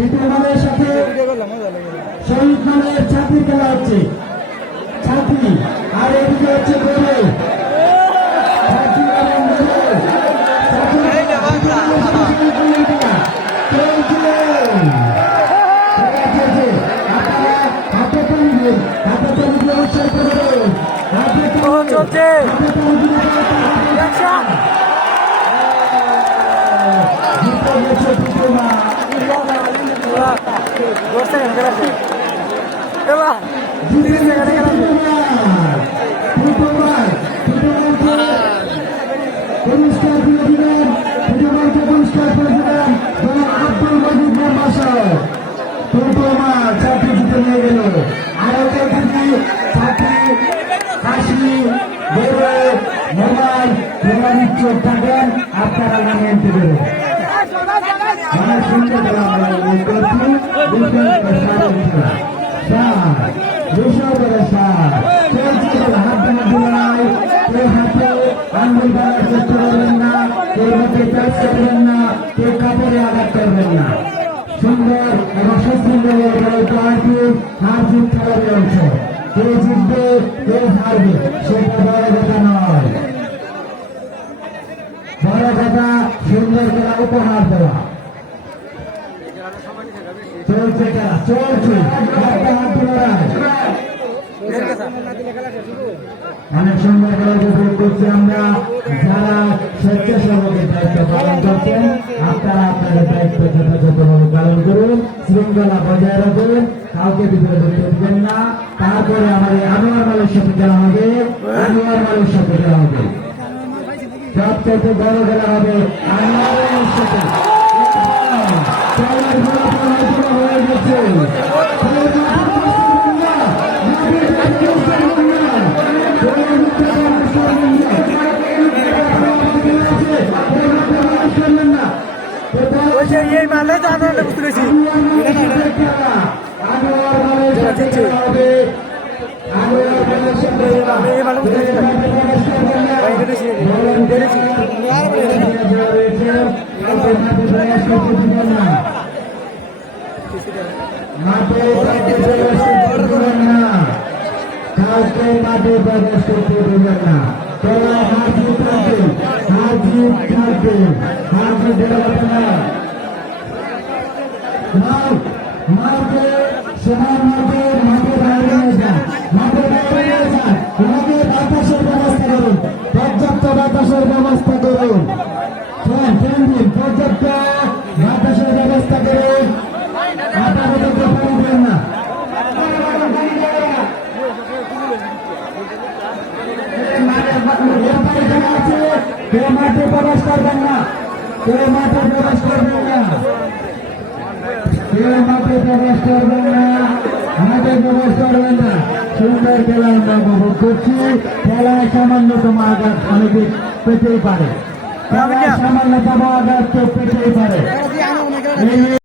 দ্বিতীয় মানের সাথে শহীদ মানের ছাত্রী খেলা হচ্ছে, ছাত্রী। আর এদিকে হচ্ছে গোলে চলছে ছাত্রী জিতে নিয়ে গেল। আরো ছাত্রী হাসি বেরো মোবাইল প্রমাণিত চোখ থাকেন, আপনারা নামে আনতে পারেন। অনেক সুন্দর খেলা আমরা করছি। আঙ্গুল বাড়ার চেষ্টা করবেন না, কেউ হাতে টাচ করবেন না, কেউ কাপড়ে আঘাত করবেন না। সুন্দর এবং সুশৃঙ্খল হার জিত খেলার অংশ। কেউ জিতবে কেউ হারবে সেটা বড় কথা নয়, বড় কথা সুন্দর খেলা উপহার দেওয়া। চলছে খেলা চলছে, অনেক সুন্দর খেলা উপভোগ করছি আমরা। যারা স্বেচ্ছাসেবকের দায়িত্ব পালন করছেন আপনারা আপনাদের দায়িত্ব যথাযথভাবে পালন করুন, শৃঙ্খলা বজায় রাখুন, কাউকে ভিতরে ঢুকতে দেবেন না। তারপরে আমাদের আনোয়ার মালের সাথে খেলা হবে, আনোয়ার মালের সাথে খেলা হবে, সবচেয়ে বড় খেলা হবে আনোয়ারের সাথে। হয়ে গেছে এই মালে তো আমরা বুঝতে পেরেছি মাঠে প্রবেশ করতে দেবেন না। তোরা হার জিত থাকবে, হার জিত থাকবে, হার জিত দেওয়া না। মাঠে সমান মাঠে মাঠে বাইরে নিয়ে যান, মাঠে বাইরে নিয়ে যান। তোমাদের বাতাসের ব্যবস্থা করুন, পর্যাপ্ত বাতাসের ব্যবস্থা করুন, পর্যাপ্ত বাতাসের ব্যবস্থা করুন। না কেউ মাঠে প্রবেশ করবেন না, কেউ মাঠে প্রবেশ করবেন না, কেউ মাঠে প্রবেশ করবেন না, মাঠে প্রবেশ করবেন না। সুন্দর খেলা আমরা উপভোগ করছি। খেলায় সামান্যতম আঘাত অনেকে পেতেই পারে, খেলায় সামান্যতম আঘাত পেতেই পারে।